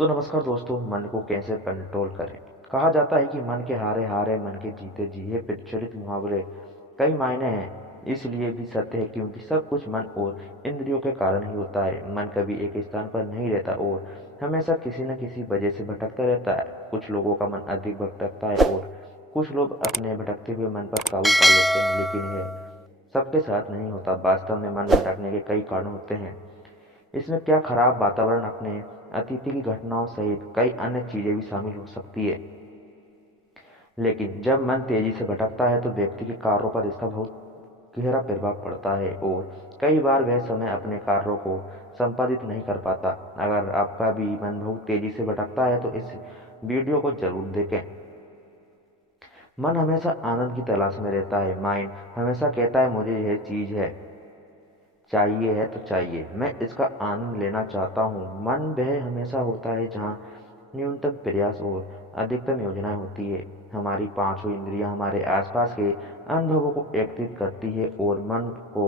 तो नमस्कार दोस्तों, मन को कैसे कंट्रोल करें। कहा जाता है कि मन के हारे हारे मन के जीते जीए प्रचलित मुहावरे कई मायने हैं। इसलिए भी सत्य है क्योंकि सब कुछ मन और इंद्रियों के कारण ही होता है। मन कभी एक स्थान पर नहीं रहता और हमेशा किसी न किसी वजह से भटकता रहता है। कुछ लोगों का मन अधिक भटकता है और कुछ लोग अपने भटकते हुए मन पर काबू पा लेते हैं, लेकिन यह सबके साथ नहीं होता। वास्तव में मन भटकने के कई कारण होते हैं। इसमें क्या खराब वातावरण, अपने अतीत की घटनाओं सहित कई अन्य चीजें भी शामिल हो सकती है। लेकिन जब मन तेजी से भटकता है तो व्यक्ति के कार्यों पर इसका बहुत गहरा प्रभाव पड़ता है और कई बार वह समय अपने कार्यों को संपादित नहीं कर पाता। अगर आपका भी मन बहुत तेजी से भटकता है तो इस वीडियो को जरूर देखें। मन हमेशा आनंद की तलाश में रहता है। माइंड हमेशा कहता है मुझे यह चीज है, चाहिए है तो चाहिए, मैं इसका आनंद लेना चाहता हूँ। मन वह हमेशा होता है जहाँ न्यूनतम प्रयास और अधिकतम योजनाएं होती है। हमारी पांचों इंद्रियां हमारे आसपास के अनुभवों को एकत्रित करती है और मन को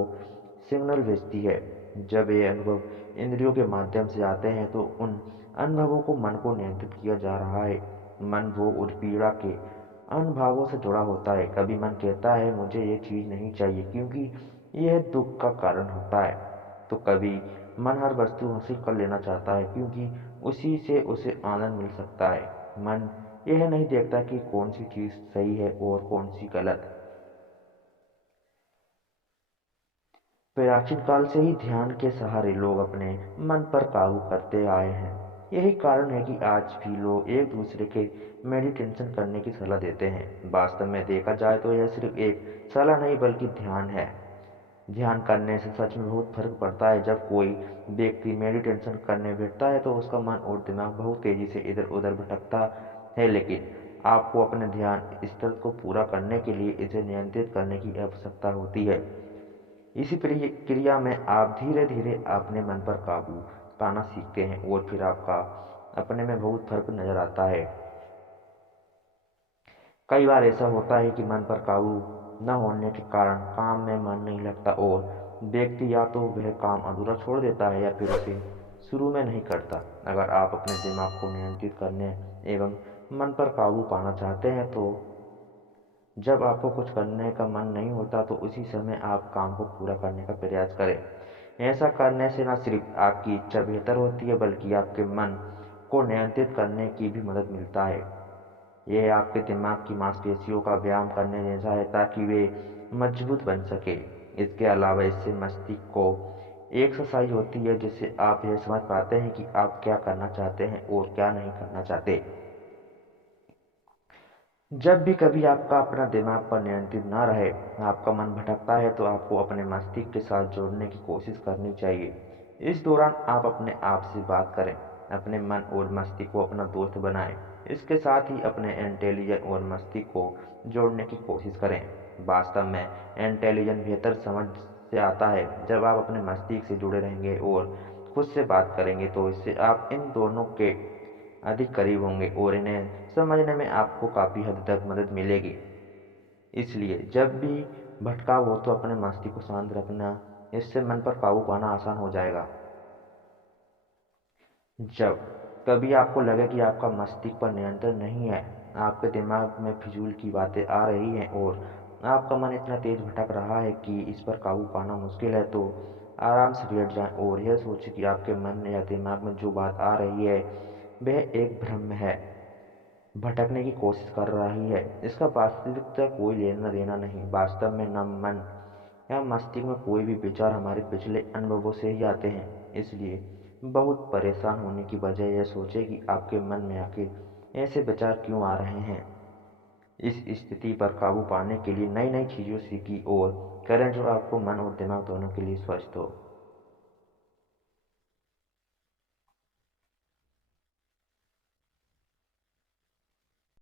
सिग्नल भेजती है। जब ये अनुभव इंद्रियों के माध्यम से आते हैं तो उन अनुभवों को मन को नियंत्रित किया जा रहा है। मन भोग और पीड़ा के अनुभवों से जुड़ा होता है। कभी मन कहता है मुझे ये चीज नहीं चाहिए क्योंकि यह दुख का कारण होता है, तो कभी मन हर वस्तु हासिल कर लेना चाहता है क्योंकि उसी से उसे आनंद मिल सकता है। मन यह नहीं देखता कि कौन सी चीज सही है और कौन सी गलत। प्राचीन काल से ही ध्यान के सहारे लोग अपने मन पर काबू करते आए हैं। यही कारण है कि आज भी लोग एक दूसरे के मेडिटेशन करने की सलाह देते हैं। वास्तव में देखा जाए तो यह सिर्फ एक सलाह नहीं बल्कि ध्यान है। ध्यान करने से सच में बहुत फर्क पड़ता है। जब कोई व्यक्ति मेडिटेशन करने बैठता है तो उसका मन और दिमाग बहुत तेजी से इधर उधर भटकता है, लेकिन आपको अपने ध्यान स्तर को पूरा करने के लिए इसे नियंत्रित करने की आवश्यकता होती है। इसी क्रिया में आप धीरे धीरे अपने मन पर काबू पाना सीखते हैं और फिर आपका अपने में बहुत फर्क नजर आता है। कई बार ऐसा होता है कि मन पर काबू न होने के कारण काम में मन नहीं लगता और व्यक्ति या तो वह काम अधूरा छोड़ देता है या फिर उसे शुरू में नहीं करता। अगर आप अपने दिमाग को नियंत्रित करने एवं मन पर काबू पाना चाहते हैं तो जब आपको कुछ करने का मन नहीं होता तो उसी समय आप काम को पूरा करने का प्रयास करें। ऐसा करने से न सिर्फ आपकी इच्छा बेहतर होती है बल्कि आपके मन को नियंत्रित करने की भी मदद मिलता है। यह आपके दिमाग की मांसपेशियों का व्यायाम करने जैसा है ताकि वे मजबूत बन सके। इसके अलावा इससे मस्तिष्क को एक्सरसाइज होती है जिससे आप यह समझ पाते हैं कि आप क्या करना चाहते हैं और क्या नहीं करना चाहते। जब भी कभी आपका अपना दिमाग पर नियंत्रित न रहे, आपका मन भटकता है तो आपको अपने मस्तिष्क के साथ जोड़ने की कोशिश करनी चाहिए। इस दौरान आप अपने आप से बात करें, अपने मन और मस्तिष्क को अपना दोस्त बनाएं। इसके साथ ही अपने इंटेलिजेंस और मस्तिष्क को जोड़ने की कोशिश करें। वास्तव में इंटेलिजेंस बेहतर समझ से आता है। जब आप अपने मस्तिष्क से जुड़े रहेंगे और खुद से बात करेंगे तो इससे आप इन दोनों के अधिक करीब होंगे और इन्हें समझने में आपको काफ़ी हद तक मदद मिलेगी। इसलिए जब भी भटकाव हो तो अपने मस्तिष्क को शांत रखना, इससे मन पर काबू पाना आसान हो जाएगा। जब कभी आपको लगे कि आपका मस्तिष्क पर नियंत्रण नहीं है, आपके दिमाग में फिजूल की बातें आ रही हैं और आपका मन इतना तेज भटक रहा है कि इस पर काबू पाना मुश्किल है, तो आराम से बैठ जाएं और यह सोचें कि आपके मन या दिमाग में जो बात आ रही है वह एक भ्रम है, भटकने की कोशिश कर रही है। इसका वास्तविकता कोई लेना देना नहीं। वास्तव में न मन या मस्तिष्क में कोई भी विचार हमारे पिछले अनुभवों से ही आते हैं। इसलिए बहुत परेशान होने की बजाय यह सोचें कि आपके मन में आखिर ऐसे विचार क्यों आ रहे हैं। इस स्थिति पर काबू पाने के लिए नई नई चीज़ों सीखी और करें जो आपको मन और दिमाग दोनों के लिए स्वस्थ हो।